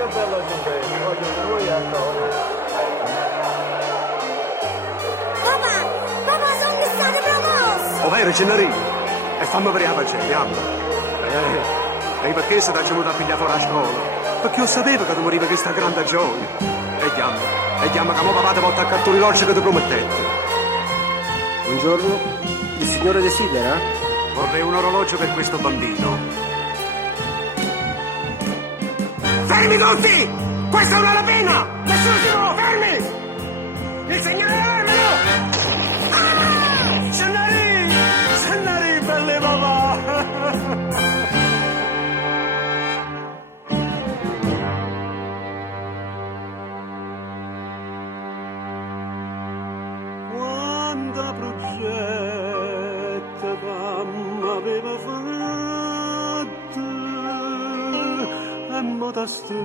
che bella sorpresa, voglio che voi ancora. Papà, sono stati promossi! Ovvero, Gennarino, e fammi vedere la pace, andiamo. E perché sei venuto a pigliare fuori a scuola? Perché io sapevo che tu morivi questa grande gioia. E chiama che mo papà ti porta a cartoni l'orcio che ti promettete. Buongiorno, il signore desidera? Vorrei un orologio per questo bambino. Fermi tutti! Questa è una rapina! Nessuno si muove, fermi! Il signore Ermino! Ah! Gennarino, belle papà! Quanta progetta mamma aveva fatto e mo t'astregna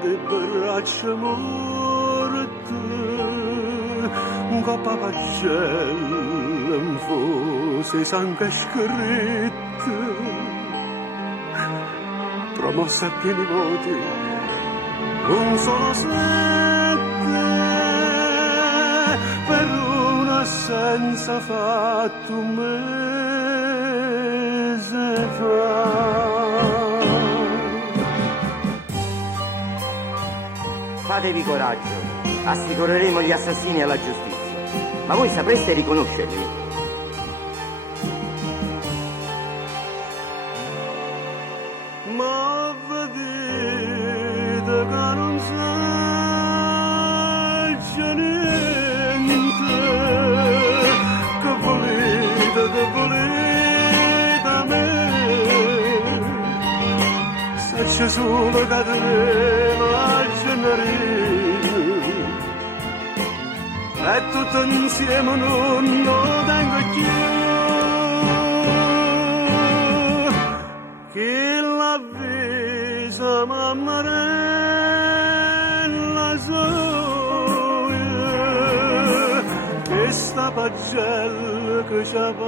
di braccia morte un coppa pagella in fosse sangue scritto promossa a pieni voti un solo sette per un'assenza fatto un mese fa. Fatevi coraggio, assicureremo gli assassini alla giustizia. Ma voi sapreste riconoscerli? Ma vedete che non sa niente, che volete a me, se c'è solo cadremo a Gennarino, e tutto insieme non lo tengo più. Che l'avvisa mammarella soia, che sta pagella che ci porta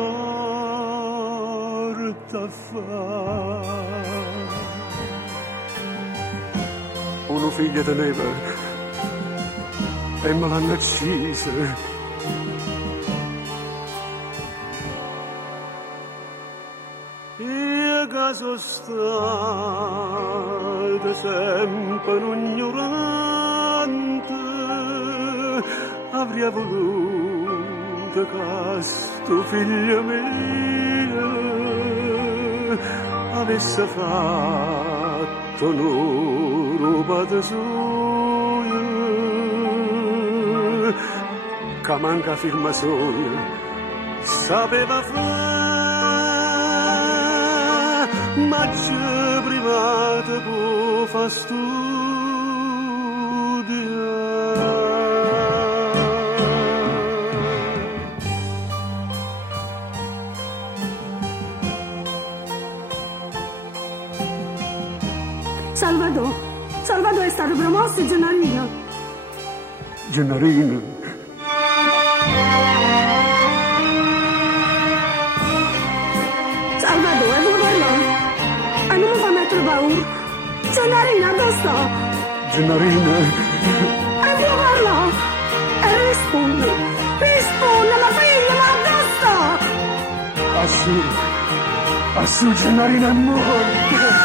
a fare. Uno figlio teneva e me l'hanno uccisa. Io che sono stata sempre un ignorante, avrei voluto che sto figlio mio avesse fatto un'oro padre suo, che manca firma sua, sapeva fare, ma c'è privata può fa Salvador è stato promosso, Gennarino. Gennarino. Salvador, dove parla? E non mi fa mettere paura. Gennarino, dove sta? Gennarino. E dove parla? E risponde, ma figlia, ma dove sta? Assù, Gennarino è morto.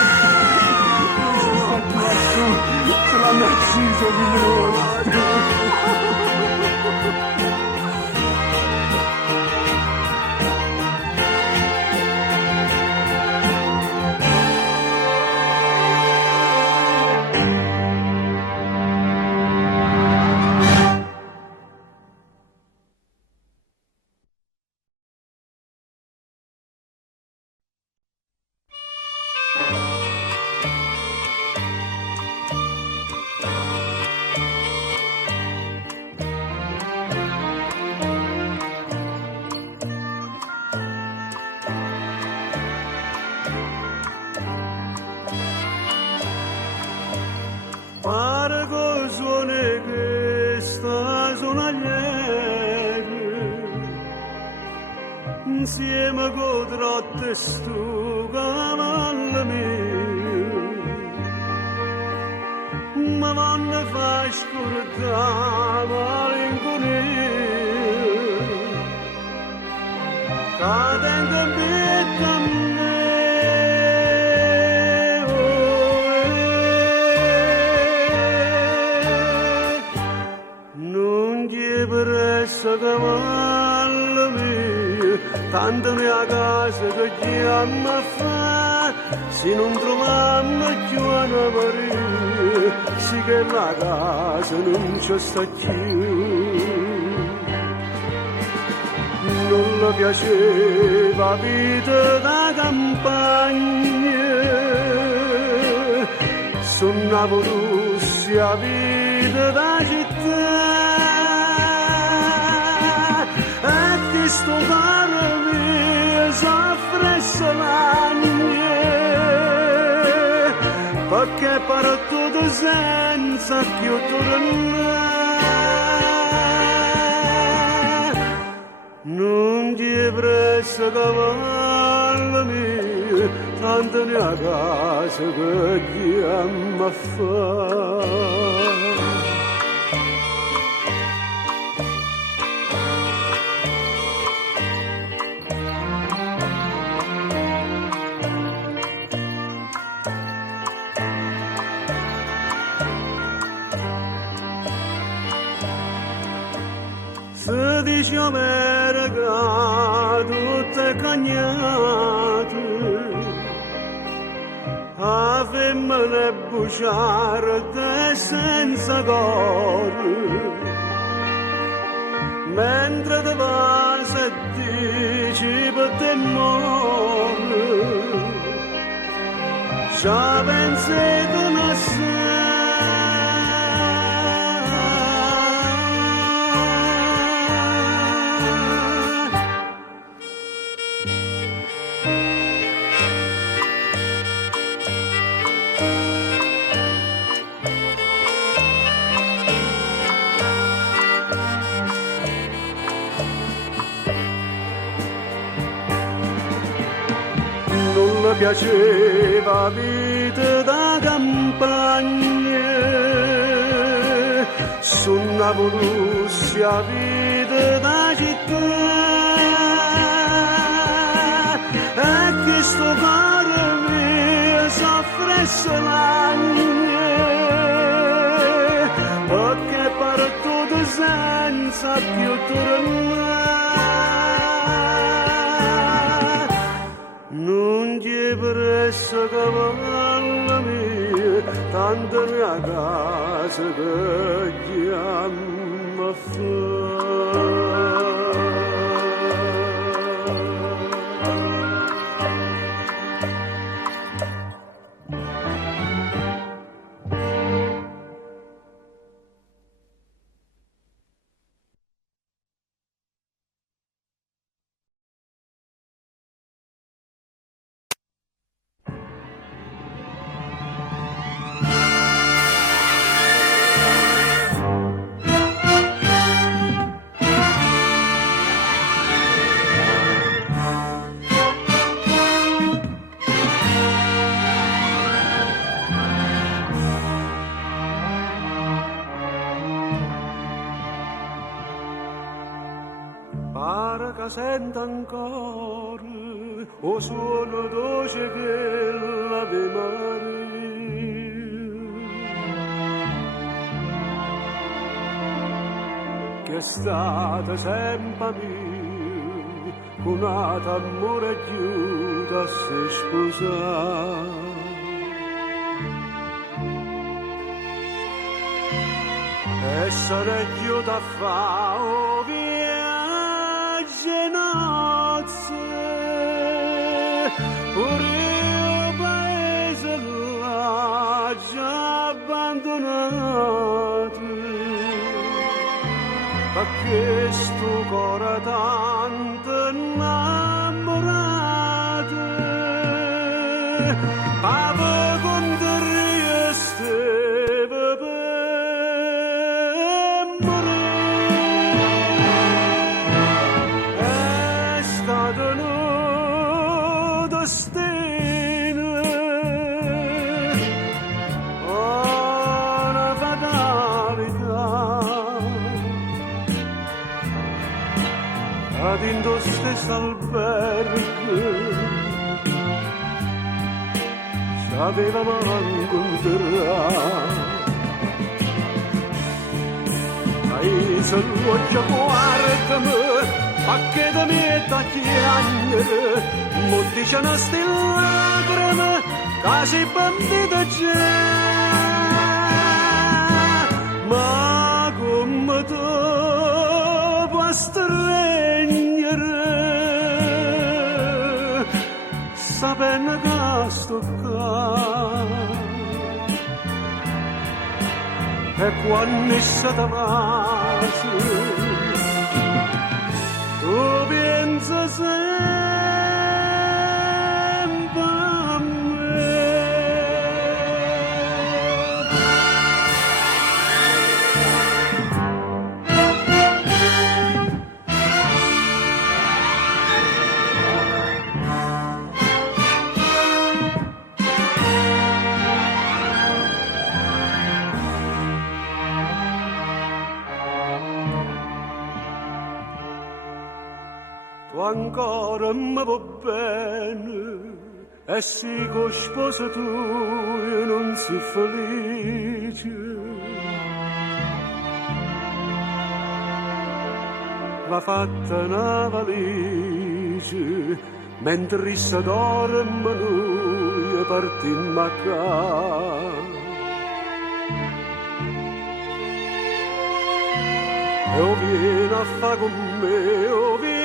Se l'hanno ucciso, figlio. Pare che suoni questa sonagliere insieme con trotte sto cavallo mio non fa scordare malinconia, cadendo in vita a me, non ti pressa cavallo mio, tanto mia casa che chiama a fa, se non troviamo più una Maria, sì che la casa non ci sta più. Non le piaceva vita da campagna, suonavo Russia vita da città, e che sto caro mio s'affressa l'agne, perché parlo tutto senza più tornare. Non ti pressa cavallo mio, tanto mia casa che chiama a fare. Se diciamo era tutte cagnate, a femmine buciarde senza cuore, mentre te vas e dici per te muore, già pensi che non sei. Non le piaceva vita da campagna, suonavo Russia vita da città, e che sto cuore mio s'affressa l'agne, perché parto senza più tornare. Non ti pressa cavallo mio, tanto mia casa che chiama a fare. Pare che senta ancora o suono dolce dell'Ave Maria, che è stata sempre mia, con amore chiuso a se sposare. E sarei chiuso a fare viaggi nozze, pure io paese l'ha già abbandonato, perché sto cuore tanto innamorato, papa con te steve per morire, è stato un destino, una ad in lo stesso albergo avevamo incontrato. Ai se lo guardami, ma che da me da chiagnere, mo dice una lacrime, quasi bandita già. Ma come tu puoi stregnere, sapendo che sto qua. E quando sei davanti, tu pensi sempre a me. Tu ancora mi va bene, e sì con sposa tu io non sei felice. Va fatta una valigia, mentre sta dorme noi partimmo a casa. E o vieni a fa con me, o vieni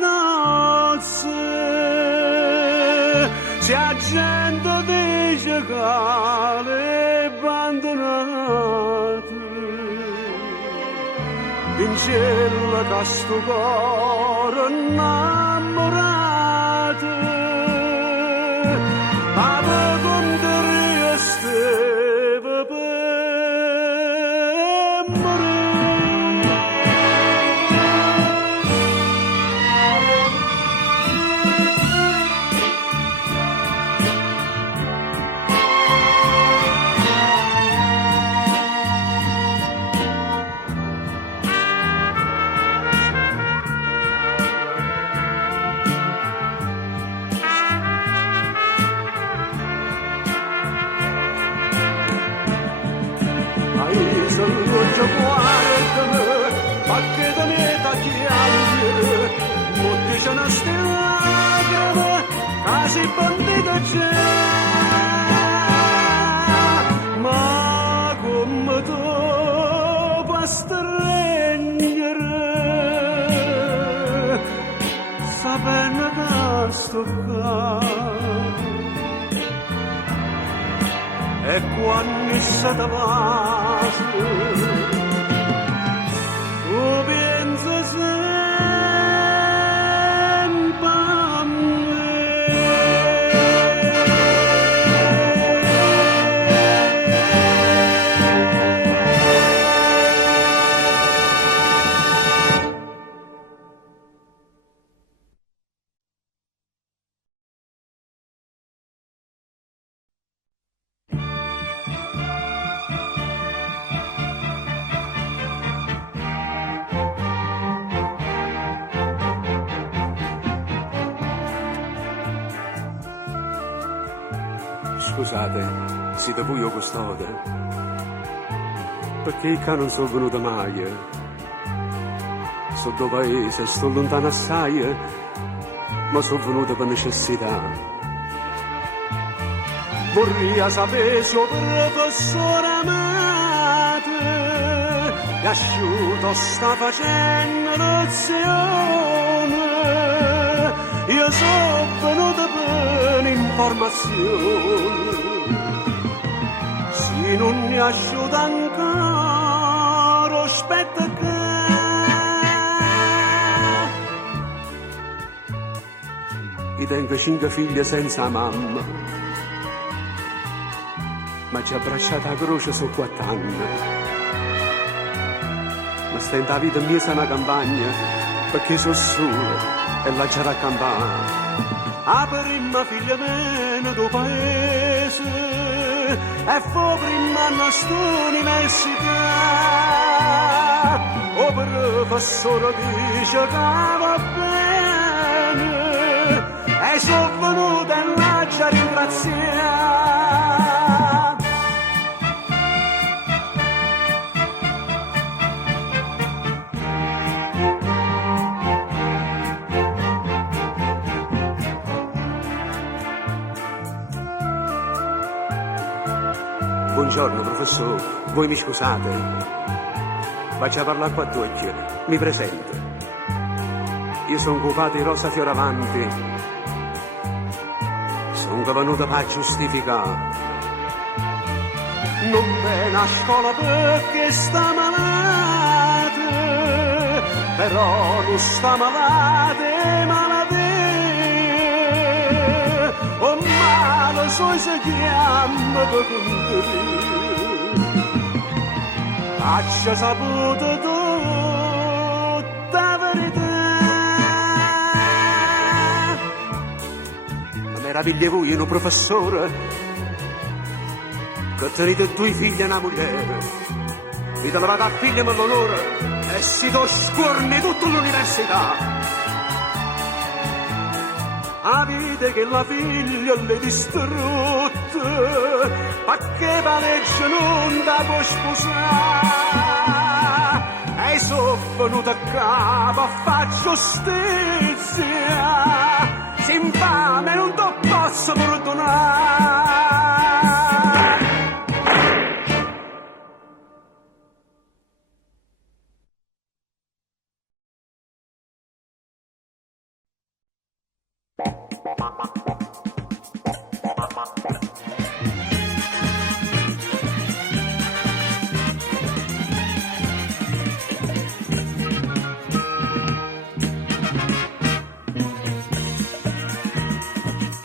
nozze, se la gente dice che le abbandonate, in cielo che sto cuore innamorato, ma per conto resteva per guardami, ma che da me da chiagliere, mo dice una lacrime, quasi bandita già. Ma come tu puoi stregnere, sapendo che sto qua. E quando sei davanti, tu pensi sempre a Scusate, siete voi o custode? Perché qua non sono venuto mai? Sono do paese, sto lontano assai, ma sono venuto per necessità. Vorrei sapere se il professore amato e asciutto sta facendo lezione. Io sono venuto per un'informazione. Se non mi asciutta ancora, aspetta che io tengo 5 figlie senza mamma, ma ci ha abbracciata a croce su 4 anni. Ma stenta la vita mia una campagna, perché sono solo e la c'era a campare. A prima figlia meno do paese e fu prima alla università. professore dice che va bene e sono venuta e l'aggia ringraziare. Buongiorno professore, voi mi scusate? Faccio a parlare qua a due, mi presento. Io sono Cupati Rosa Fioravanti, sono venuto per giustificare. Non viene a scuola perché sta malato, però non sta malato, è malato. Oh male, so si chiama per contarì. Faccia saputo tutta la verità. Ma meraviglia voi, un professore, che tenete due figli e una moglie. Vi trovate a figli per l'onore e si do scorni tutta l'università. A vita che la figlia le distrutte, perché paleggia non da può sposare. E sono venuto a capo a fare giustizia, si infame non ti posso perdonare.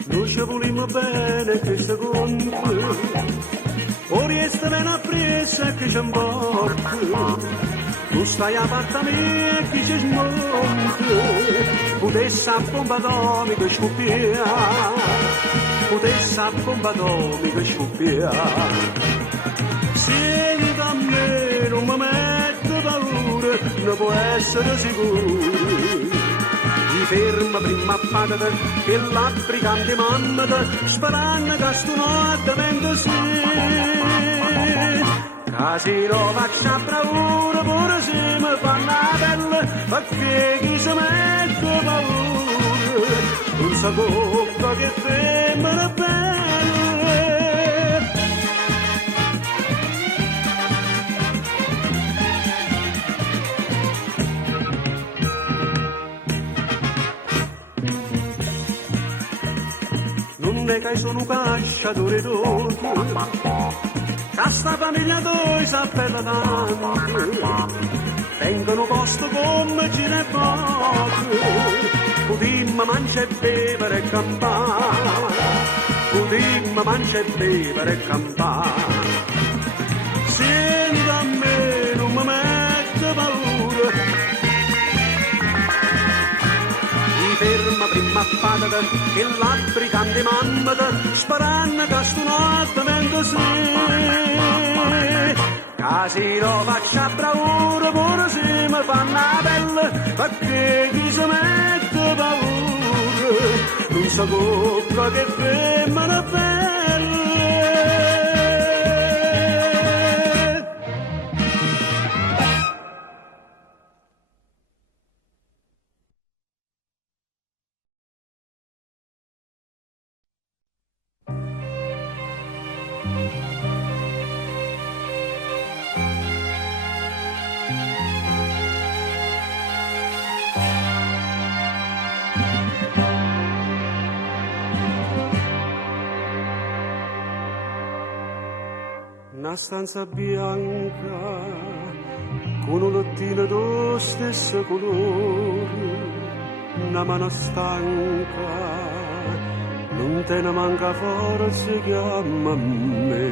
Noi ci volimmo bene questo conto, ora resta una presa che ci importa. Tu stai a parte mia e chi ci smonta, potesse a bomba atomica scoppia, potesse a bomba atomica scoppia. Senti a me, non mi metto paura, non può essere sicuro. Ti ferma prima a patata che la brigante mammata, sparando che sto notte vende sì. Casino faccia a bravura pure se mi fanno la pelle, perché chi si mette paura non sa coppa che femmina belle. Non è che sono un cacciatore d'oro, questa famiglia noi s'appella tanto, vengono posto come gira e poco, potimmo mangiare e bere e campare, potimmo mangiare e bere e campare. Senti a me, non mi mette paura, ti ferma prima a patata che la brigante mammata, sparando che sto notte vende sì. Casino faccia bravura pure se mi fanno la pelle, perché chi si mette paura non sa coppa che femmina belle. Una stanza bianca con un lettino dello stesso colore, una mano stanca, non te ne manca forza, chiama a me.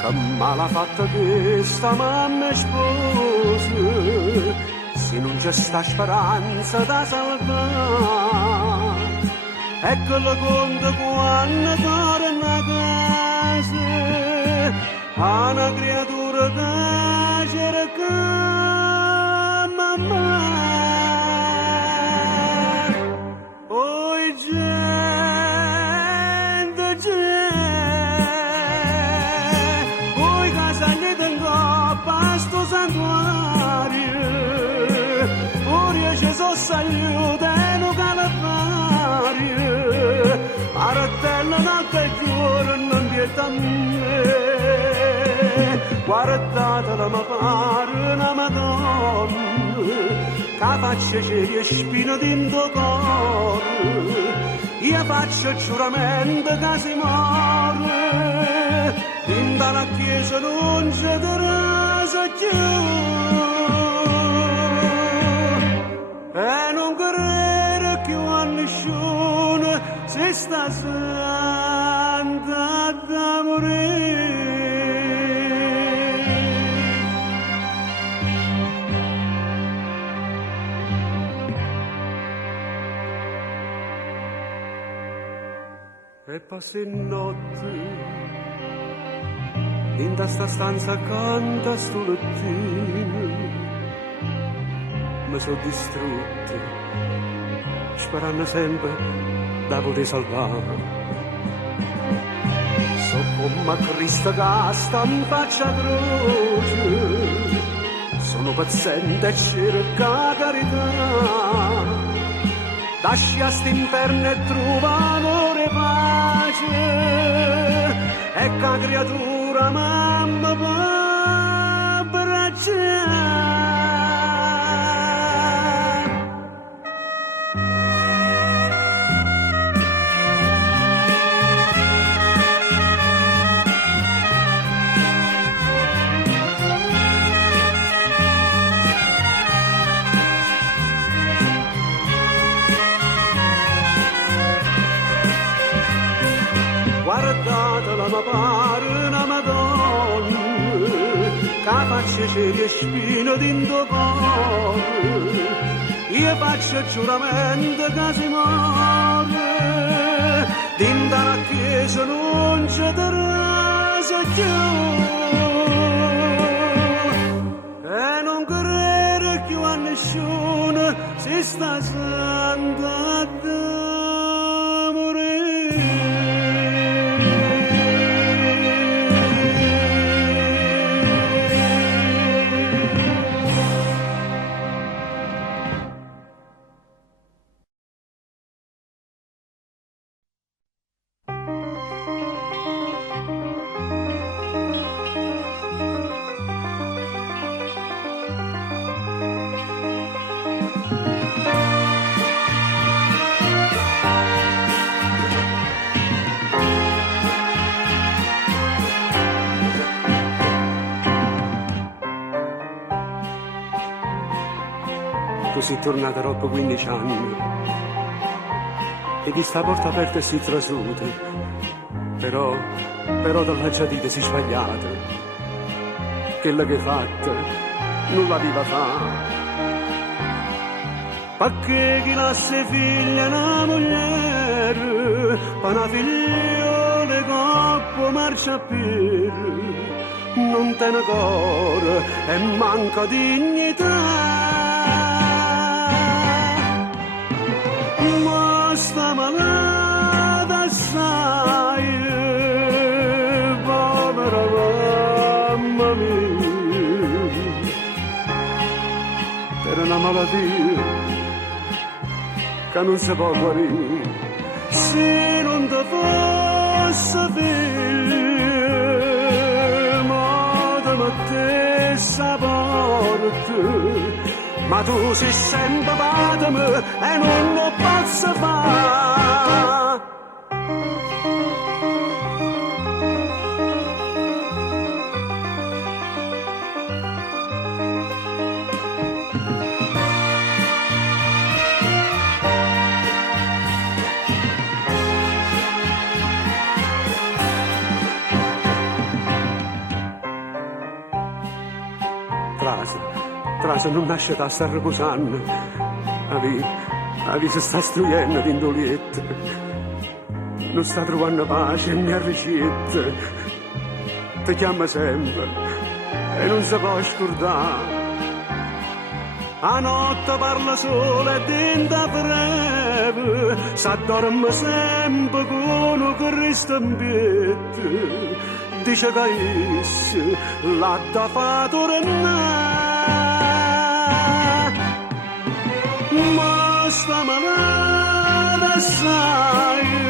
Che male fatta che sta mamma sposa, se non c'è sta speranza da salvare. Ecco la conta quando torna a casa, a una creatura da cercare. aiuta e non calavario, Maratella non che giuro non vieta a me, guardate la mia pare una Madonna, che faccia c'è spino dentro cuore, io faccio giuramento che si muore, in dalla chiesa non c'è terasa più, e non credere più a nessuno se sta santa da morire. E passi notte in questa stanza accanto a sto lettino, mi sono distrutto, sperando sempre da poter salvare. So come Cristo che sta in faccia croce, sono paziente e cerca carità. Lasci a st'inferno e trova amore e pace, e che creatura mamma può abbracciare. Guardate la mia pare una Madonna, che faccia c'è spino dentro cuore, io faccio giuramento che si muore, dentro la chiesa non c'è terasa più, e non credere più a nessuno se sta santa da morire. Così tornata dopo 15 anni e di sta porta aperta e si trasuta, però dalla giadita si sbagliata, quella che fatta non la viva fa, perché chi lascia figlia una moglie, per una figliola coppa marcia per, non te ne cuore e manca dignità. Sta malata assai, povera mamma mia, per una malattia che non si può guarire, se non ti fosse figlio, ma te mettesse a porta. Ma tu sei sempre patemi e non lo posso fare. Trasa non nasce da sta riposando, si sta struendo in dolietta, non sta trovando pace né ricetta, ti chiama sempre e non si può scordare. A notte parla sola e dentro breve, s'addorme sempre con un Cristo in piedi, dice che esse l'ha da fa tornare. sta malata assai.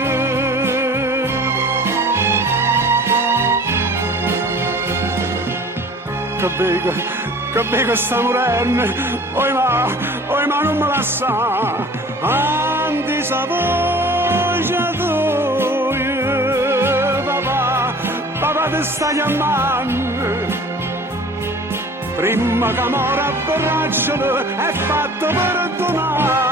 Che bega sta morendo, oi ma non me la sa, anti sa voce tua, papà ti sta chiamando, prima che muore abbraccialo è fatto perdonare.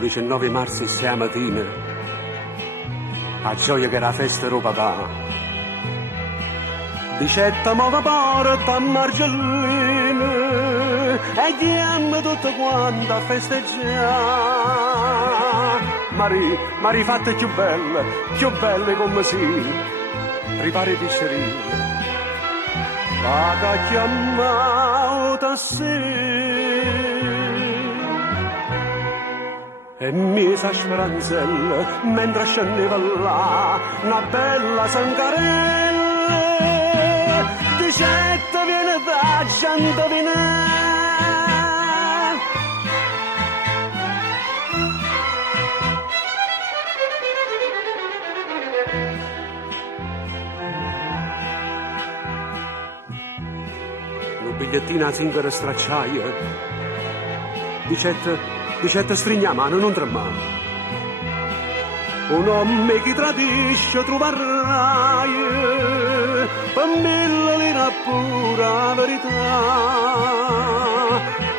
Il 19 marzo e 6 mattina, a gioia che era festa del papà, dicetta muova porta a Margellina e chiama tutto quanto a festeggiare. Mari fatte più belle come si, prepari i piscerini, la che chiamata a sé. E mise a speranzella mentre scendeva là una bella sangarella, dicetta viene da Giandovinà. Un bigliettino a zingara stracciaia, dicette stringa mano, non tremare. Un uomo che tradisce troverai, per 1000 lire pura verità.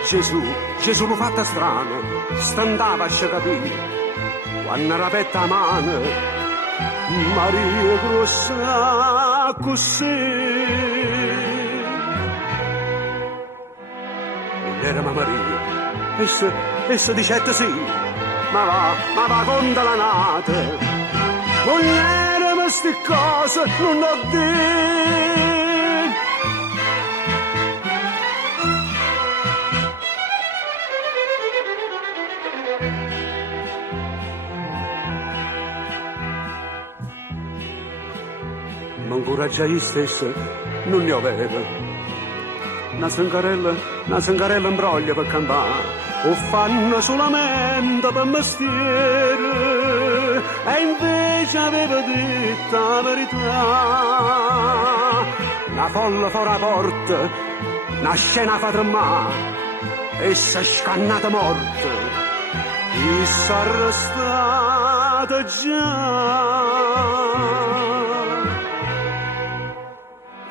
Gesù l'ha fatta strana, st'andava a capire, quando era petta a mano, Maria grossa così. Non era Maria, essa dicette sì, ma va conta la nata. Non era queste cose, non ho detto. Ma ancora già io stessa non ne aveva. Una sangarella in broglia per cantare. O fanno solamente per mestiere e invece aveva detto la verità. La folla fuori la porta, una scena fa tremare e s'è scannata morta, e s'è arrestata già.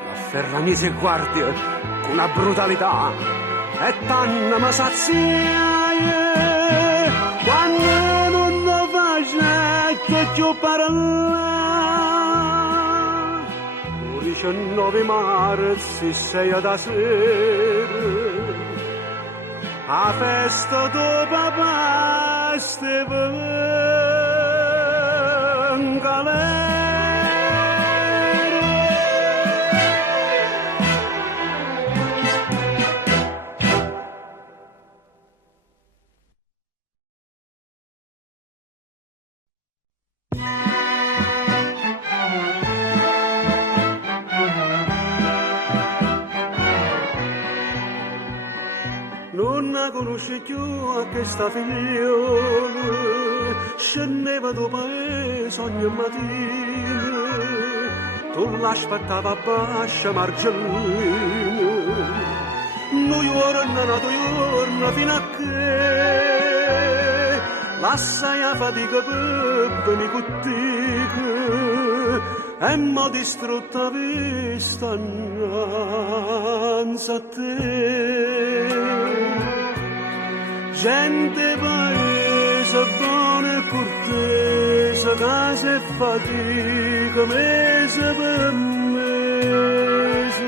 La Ferragnese e guardia con una brutalità e tanto mi saziaie quando non lo facette più parlare. Il 19 marzo, 6 da sera, a festa tuo papà stava in galera. Non la conosci più a questa figliola, scendeva dopo paese ogni mattina, tu l'aspettava bascia Margellina, noi ora nato giorno fino a che, l'assai a fatica per venire con te, e m'ho distrutta vista innanzi a te. Gente paese, buona e cortese, casa e fatica, mese per mese.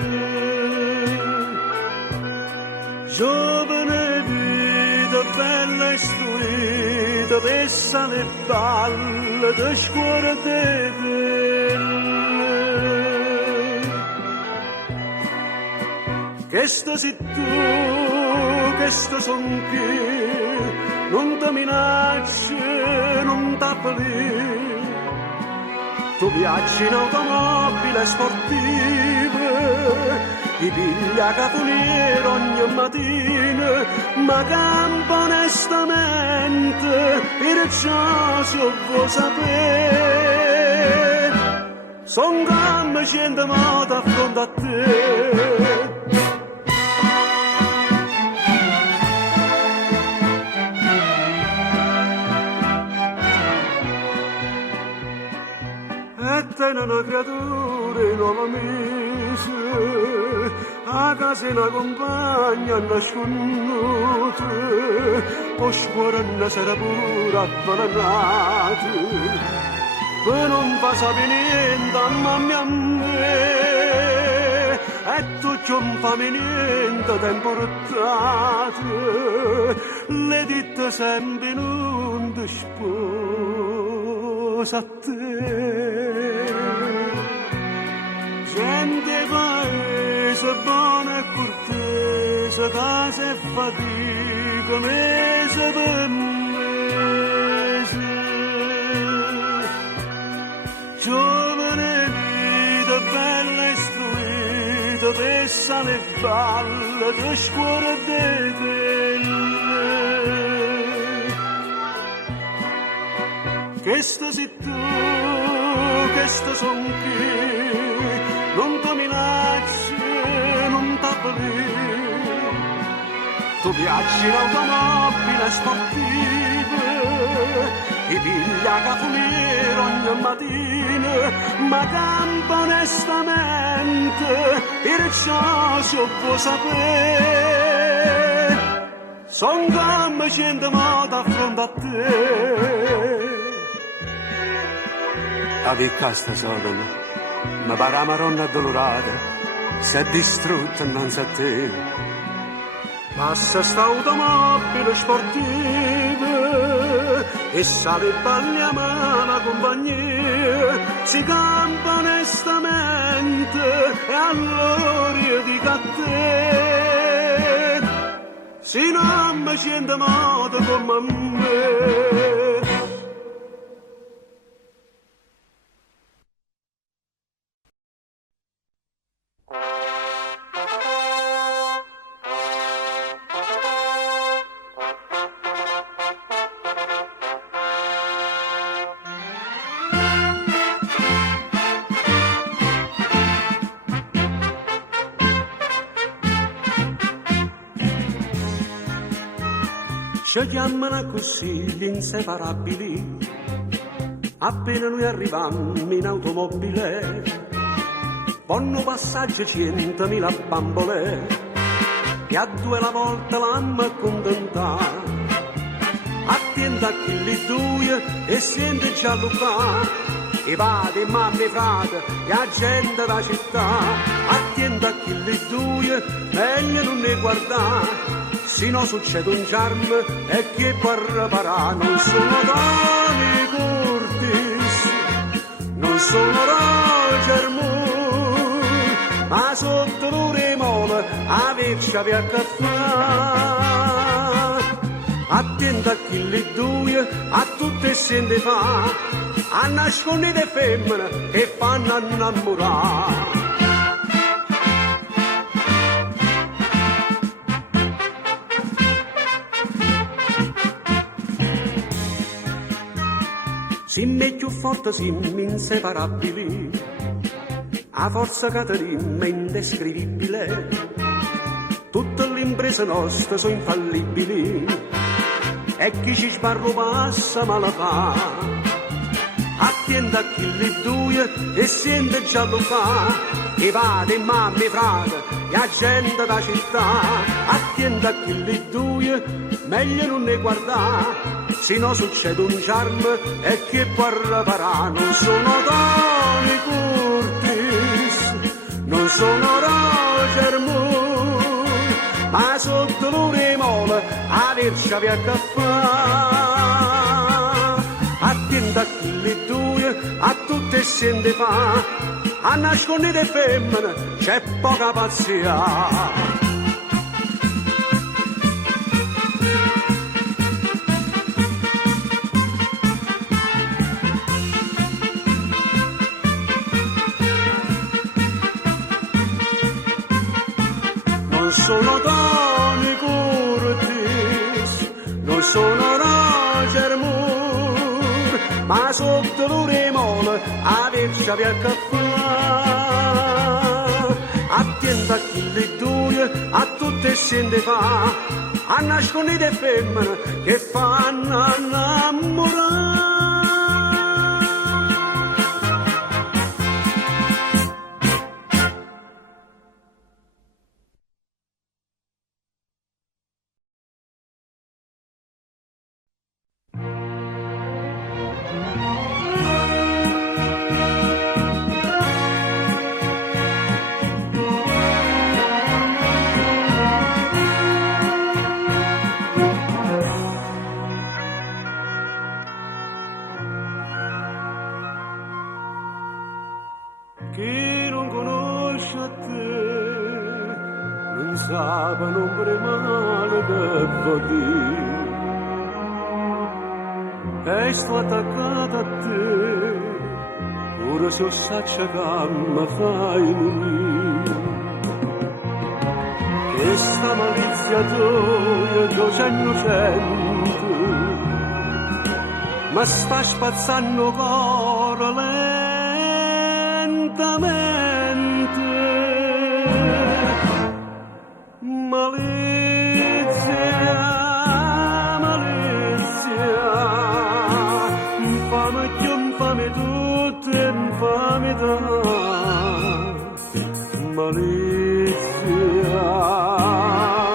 Giovane vita, bella istruita, pessa le balle, di scuola te quelle. Questo sei tu, questo son chi, non ti minacci, non t'appelli. Tu viaggi in automobile sportive, ti piglia caponiero ogni mattina, ma campo onestamente, perciò se vuoi sapere, son come 100 modi a fronte a te. E te una creatura in nuova mese, a casa una compagna nasconduta, poi scuola una sera pure avvelenata, per non fa sapere niente a mamma a me, e tu non fammi niente tempo portato, le dite sempre non ti sposa a te. Gente paese, buona e cortese, casa e fatica, mese per mese. Giovane vita, bella e istruita, pessa le balle, di scuola di belle. Questo sei tu, questo son chi, non ti minacci, non t'appelli. Tu viaggi in automobile sportive, ti piglia caponiero ogni mattina, ma campa onestamente, perciò se vuoi sapere, son come 100 modi a fronte a te. A vicasta sono, ma para maronna addolorata, si è distrutta innanzi a te. Passa sta automobile sportiva e sale balli a mano compagnia, si campa onestamente e allora io dico a te, si non mi sente modo come a me. Ci chiamano così gli inseparabili, appena noi arrivammo in automobile, ponno passaggio 100.000 bambole, e a due la volta l'amma accontentà. Attenta a chi li due e sente già l'upà, i padri, mamma e frate, e la gente da città. Attenta a chi li due, meglio non ne guardare, se no succede un charme e chi può riparare. Non sono Tony Curtis, non sono Roger Moore, ma sotto l'uremole a vecchia per caffè. Attenta a chi li due, a tutte sente fa, a nascondere femmine che fanno innamorare. Simme più forte, simme inseparabili, a forza Caterina è indescrivibile, tutte le imprese nostre sono infallibili, e chi ci sbarro passa ma la fa. Attenta a chi li due e sente già lo fa, i padri, mamma e frate, e la gente da città. Attenta a chi li due, meglio non ne guardare, se no succede un charme e chi può riparare. Non sono Tony Curtis, non sono Roger Moore, ma sotto l'uremole a vercia via caffè. Attenta a chi li due, a tutte sente fa, a nascondere femmine c'è poca pazzia. Non sono Tony Curtis, non sono Roger Moore, ma sotto l'uremole a vercia per caffè. Attenta a chi le due, a tutte scende fa, a nascondere femmine che fanno innamorare. Chi non conosce a te non sa non male che vuol dire. E sto attaccata a te, ora so saccia che mi fai morire. Questa malizia tua che innocente ma sta spazzando cuore lentamente. Malizia, malizia, infame più infame tutte infamità. Malizia,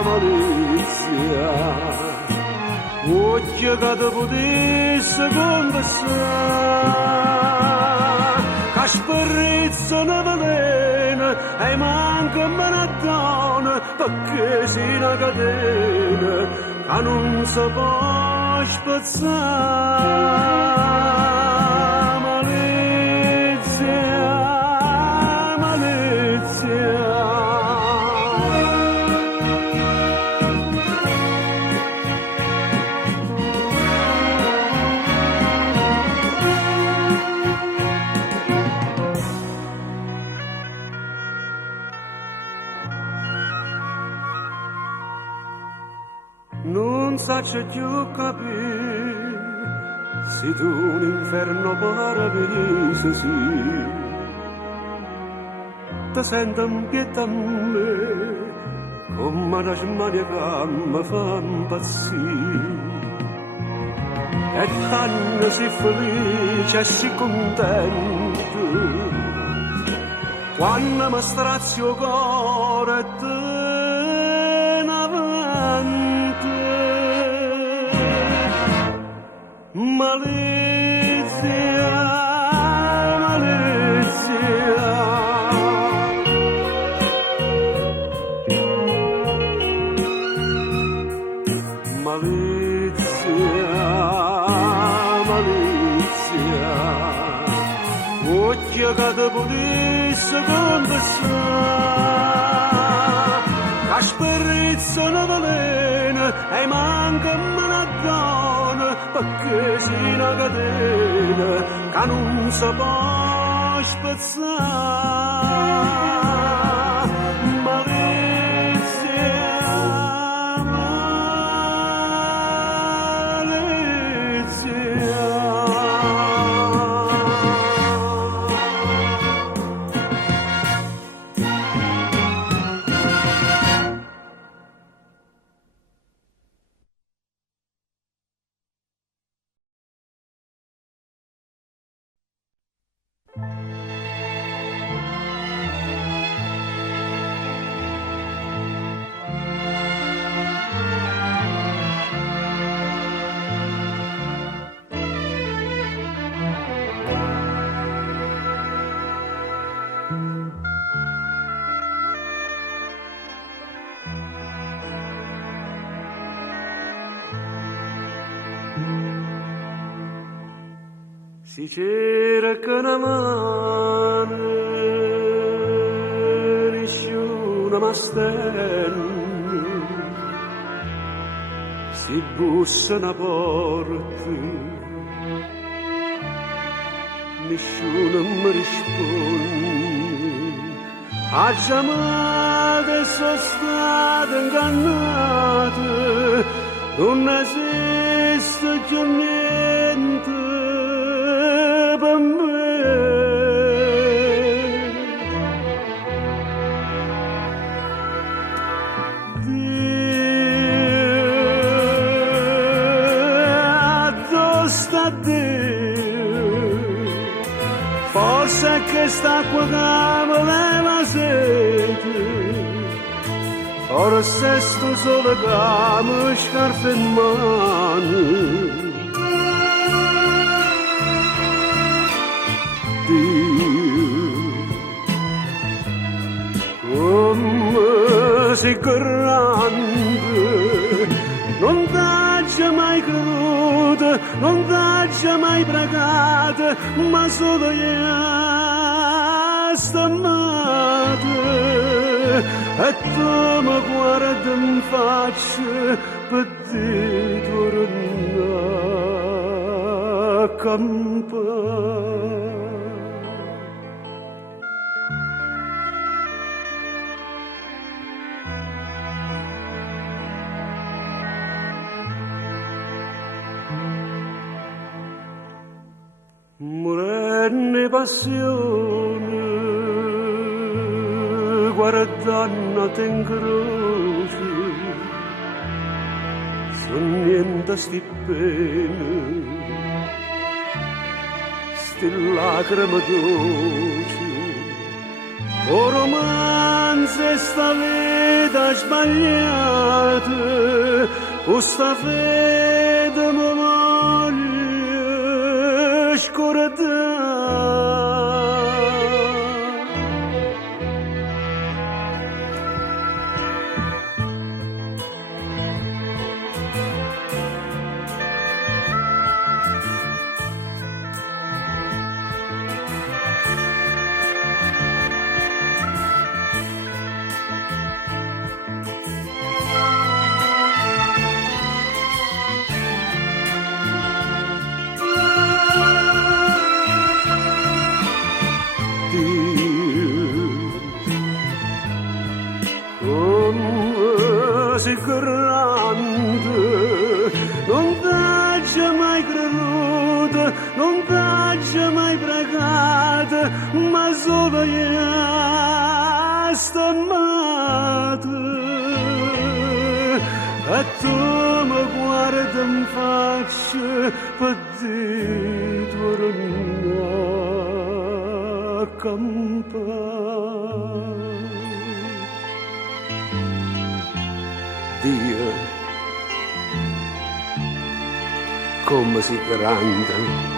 malizia, occhio che ti potesse confessare, che sperrizzo una velena e manca una donna, perché sei una catena che non si può spezzare. Malizia, malizia. Non saccio più capire se tu un inferno paradiso sì. Ti sento in pietà a me come una smania che mi fa impazzire. E tanto si felice e si contento quando mi strazio il cuore e te ne avanti. Malizia, malizia, malizia, malizia, occhio che ti potesse confessare, che sperrizzo una velena e manca una donna, perché sei una catena che non si può spezzare. Malizia, malizia. Si cerca una mano, nessuno mi stende, si bussa una porta, nessuno mi risponde. A chiamate sono state ingannate, non esiste più niente per me. Dio, sta Dio, forse è che sta qua che voleva sete, forse sto solo che mi scarpe in mano. Dio, come sei grande, non t'ha mai creduto, non t'ha mai pregato, ma solo io sto amato. E tu mi guardi in faccia per te tornare a campare. Morenne passione, guardando in croce, sognando sti pene, sti lacrime dolci, o romanze sta vita sbagliata, o sta fede mi voglio scordare. Sei grande, non t'ha mai creduto, non t'ha mai pregato, ma solo io sto amato. E tu mi guardi in faccia per te tornare a campare. Dio, come sei grande.